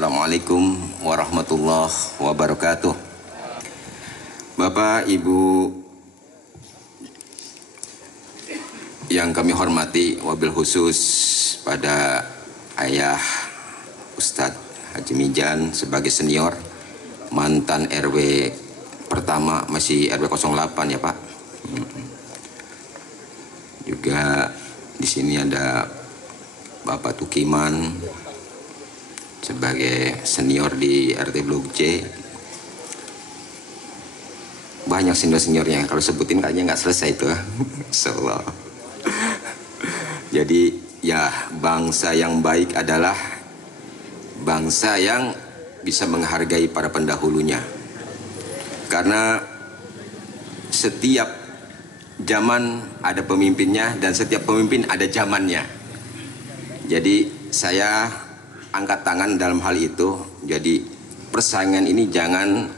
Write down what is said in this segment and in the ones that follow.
Assalamualaikum warahmatullahi wabarakatuh. Bapak, Ibu yang kami hormati, wabil khusus pada ayah Ustadz Haji Mijan sebagai senior, mantan RW pertama, masih RW 08 ya Pak. Juga di sini ada Bapak Tukiman sebagai senior di RT Blok C. Banyak senior-seniornya, kalau sebutin kayaknya nggak selesai itu. Insyaallah. Jadi ya, bangsa yang baik adalah bangsa yang bisa menghargai para pendahulunya. Karena setiap zaman ada pemimpinnya dan setiap pemimpin ada zamannya. Jadi saya angkat tangan dalam hal itu. Jadi persaingan ini jangan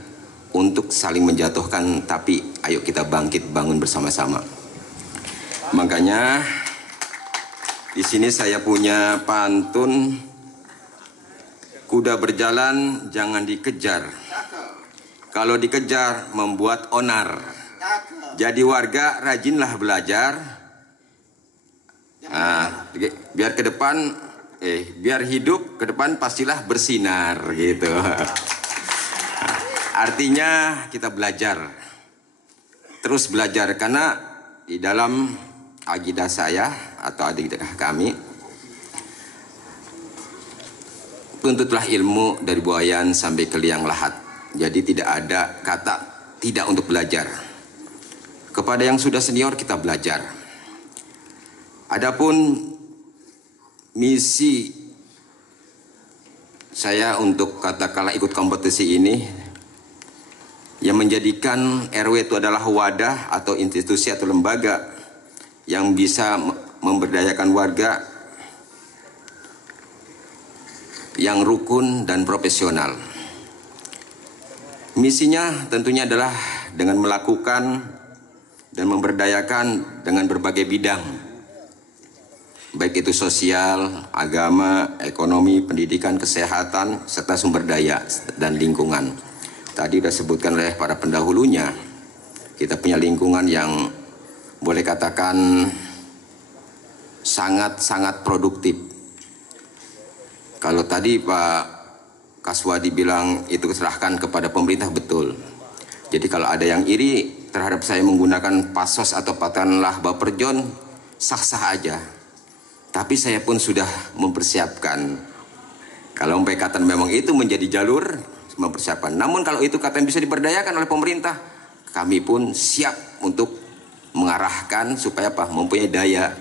untuk saling menjatuhkan, tapi ayo kita bangkit bangun bersama-sama. Makanya di sini saya punya pantun, kuda berjalan jangan dikejar, kalau dikejar membuat onar. Jadi warga rajinlah belajar, biar ke depan biar hidup ke depan pastilah bersinar gitu. Artinya kita belajar, terus belajar, karena di dalam agidah saya atau agidah kami, tuntutlah ilmu dari buayan sampai ke liang lahat. Jadi tidak ada kata tidak untuk belajar. Kepada yang sudah senior kita belajar. Adapun misi saya untuk katakanlah ikut kompetisi ini, yang menjadikan RW itu adalah wadah atau institusi atau lembaga yang bisa memberdayakan warga yang rukun dan profesional. Misinya tentunya adalah dengan melakukan dan memberdayakan dengan berbagai bidang, baik itu sosial, agama, ekonomi, pendidikan, kesehatan, serta sumber daya dan lingkungan. Tadi sudah sebutkan oleh para pendahulunya, kita punya lingkungan yang boleh katakan sangat-sangat produktif. Kalau tadi Pak Kaswadi bilang itu diserahkan kepada pemerintah, betul. Jadi kalau ada yang iri terhadap saya menggunakan pasos atau katakanlah Baperjon, sah-sah aja. Tapi saya pun sudah mempersiapkan. Kalau katakan memang itu menjadi jalur, mempersiapkan. Namun kalau itu kata bisa diberdayakan oleh pemerintah, kami pun siap untuk mengarahkan supaya apa? Mempunyai daya,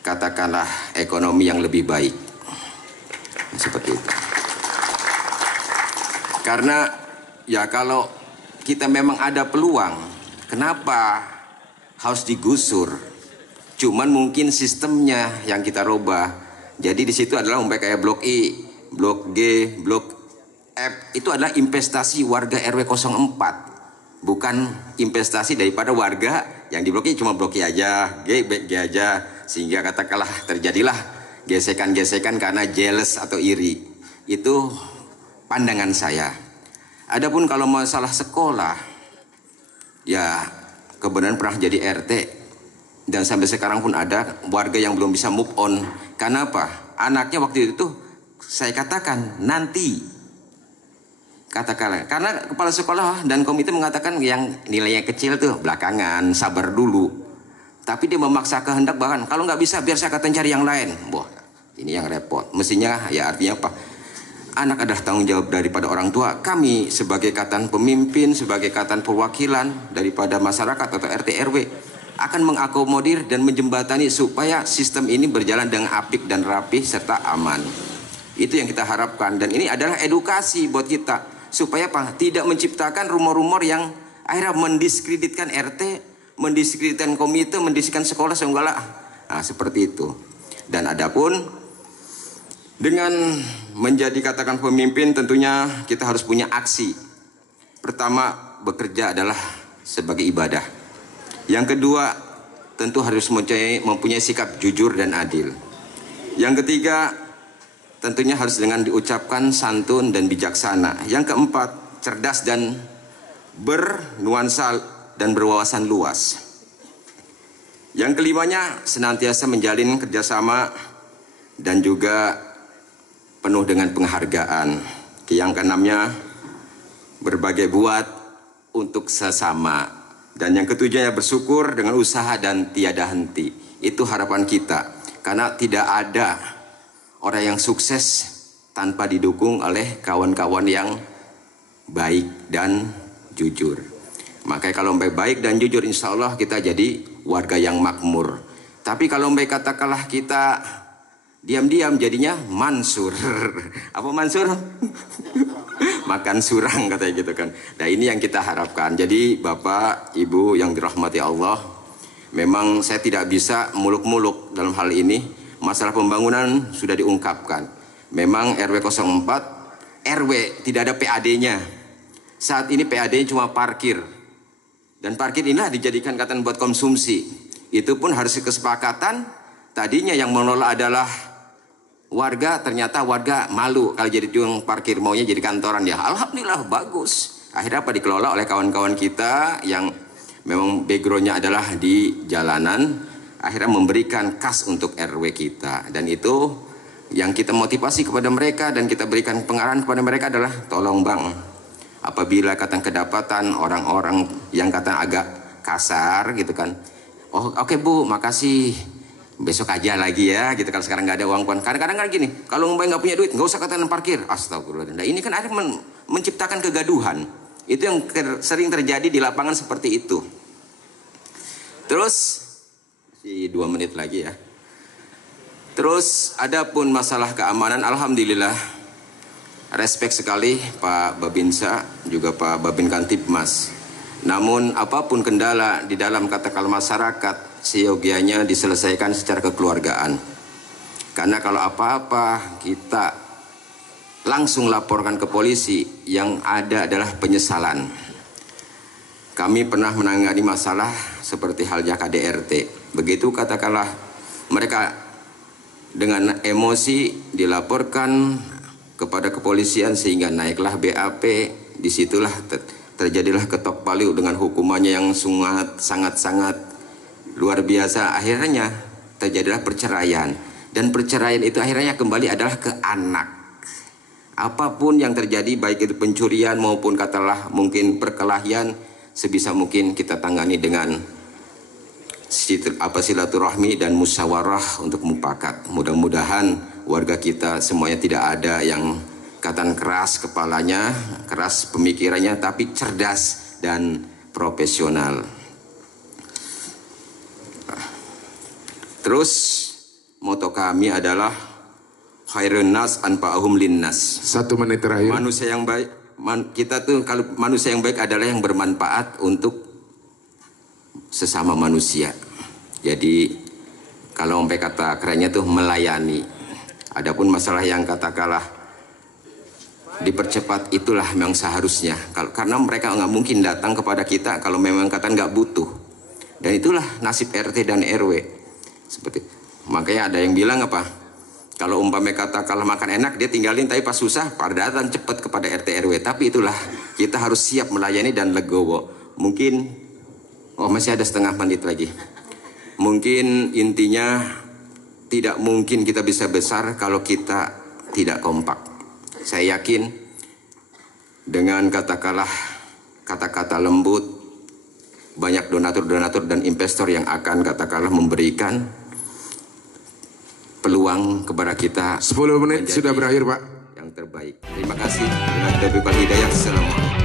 katakanlah ekonomi yang lebih baik. Seperti itu. Karena ya kalau kita memang ada peluang, kenapa harus digusur? Cuman mungkin sistemnya yang kita robah. Jadi di situ adalah kayak blok I, blok G, blok F, itu adalah investasi warga RW 04, bukan investasi daripada warga yang di blok I, cuma blok I aja, G aja, sehingga katakanlah terjadilah gesekan-gesekan karena jealous atau iri. Itu pandangan saya. Adapun kalau masalah sekolah, ya kebenaran pernah jadi RT dan sampai sekarang pun ada warga yang belum bisa move on. Karena apa? Anaknya waktu itu saya katakan nanti, katakanlah, karena kepala sekolah dan komite mengatakan yang nilainya kecil tuh belakangan, sabar dulu. Tapi dia memaksa kehendak, bahkan kalau nggak bisa biar saya katakan cari yang lain. Wah, ini yang repot. Mestinya ya artinya apa? Anak adalah tanggung jawab daripada orang tua. Kami sebagai ikatan pemimpin, sebagai ikatan perwakilan daripada masyarakat atau RT RW akan mengakomodir dan menjembatani supaya sistem ini berjalan dengan apik dan rapih serta aman. Itu yang kita harapkan, dan ini adalah edukasi buat kita supaya apa? Tidak menciptakan rumor-rumor yang akhirnya mendiskreditkan RT, mendiskreditkan komite, mendiskreditkan sekolah segala. Nah, seperti itu. Dan adapun dengan menjadi katakan pemimpin, tentunya kita harus punya aksi. Pertama, bekerja adalah sebagai ibadah. Yang kedua, tentu harus mempunyai sikap jujur dan adil. Yang ketiga, tentunya harus dengan diucapkan santun dan bijaksana. Yang keempat, cerdas dan bernuansa dan berwawasan luas. Yang kelimanya, senantiasa menjalin kerjasama dan juga penuh dengan penghargaan. Yang keenamnya, berbagai buat untuk sesama. Dan yang ketujuhnya, bersyukur dengan usaha dan tiada henti. Itu harapan kita, karena tidak ada orang yang sukses tanpa didukung oleh kawan-kawan yang baik dan jujur. Makanya kalau baik dan jujur, insya Allah kita jadi warga yang makmur. Tapi kalau katakanlah kita diam-diam, jadinya mansur. Apa mansur? Makan surang katanya gitu kan. Nah ini yang kita harapkan. Jadi Bapak, Ibu yang dirahmati Allah, memang saya tidak bisa muluk-muluk dalam hal ini. Masalah pembangunan sudah diungkapkan. Memang RW 04, RW tidak ada PAD-nya. Saat ini PAD-nya cuma parkir. Dan parkir inilah dijadikan katakan buat konsumsi. Itu pun harus kesepakatan. Tadinya yang mengelola adalah warga, ternyata warga malu kalau jadi tukang parkir, maunya jadi kantoran. Ya alhamdulillah bagus. Akhirnya apa, dikelola oleh kawan-kawan kita yang memang backgroundnya adalah di jalanan. Akhirnya memberikan kas untuk RW kita. Dan itu yang kita motivasi kepada mereka dan kita berikan pengarahan kepada mereka adalah, tolong bang, apabila kata kedapatan orang-orang yang kata agak kasar gitu kan, oh oke bu, makasih, besok aja lagi ya gitu kan, sekarang nggak ada uang pun. Kadang-kadang kan gini, kalau mbak nggak punya duit nggak usah katakan parkir, astagfirullah. Nah ini kan akhirnya menciptakan kegaduhan. Itu yang sering terjadi di lapangan seperti itu. Terus 2 menit lagi ya. Terus adapun masalah keamanan, alhamdulillah respect sekali Pak Babinsa juga Pak Babin Kantipmas. Namun apapun kendala di dalam katakan masyarakat, seyogianya diselesaikan secara kekeluargaan. Karena kalau apa-apa kita langsung laporkan ke polisi, yang ada adalah penyesalan. Kami pernah menangani masalah seperti halnya KDRT. Begitu katakanlah mereka dengan emosi dilaporkan kepada kepolisian sehingga naiklah BAP, disitulah terjadilah ketok palu dengan hukumannya yang sangat-sangat luar biasa. Akhirnya terjadilah perceraian, dan perceraian itu akhirnya kembali adalah ke anak. Apapun yang terjadi, baik itu pencurian maupun katakanlah mungkin perkelahian, sebisa mungkin kita tangani dengan silaturahmi dan musyawarah untuk mufakat. Mudah-mudahan warga kita semuanya tidak ada yang katakan keras kepalanya, keras pemikirannya, tapi cerdas dan profesional. Terus moto kami adalah khairun nas anfa'uhum linnas. 1 menit terakhir. Manusia yang baik, kita tuh kalau manusia yang baik adalah yang bermanfaat untuk sesama manusia. Jadi kalau kata kerennya tuh melayani. Adapun masalah yang katakanlah dipercepat, itulah memang seharusnya. Karena mereka nggak mungkin datang kepada kita kalau memang kata nggak butuh. Dan itulah nasib RT dan RW. Seperti makanya ada yang bilang apa? Kalau kata kalau makan enak dia tinggalin, tapi pas susah pada datang cepat kepada RT RW. Tapi itulah kita harus siap melayani dan legowo. Mungkin masih ada setengah menit lagi. Mungkin intinya tidak mungkin kita bisa besar kalau kita tidak kompak. Saya yakin dengan katakanlah kata-kata lembut, banyak donatur-donatur dan investor yang akan katakanlah memberikan peluang kepada kita. 10 menit sudah berakhir Pak. Yang terbaik. Terima kasih. Dengan Hidayah. Assalamualaikum.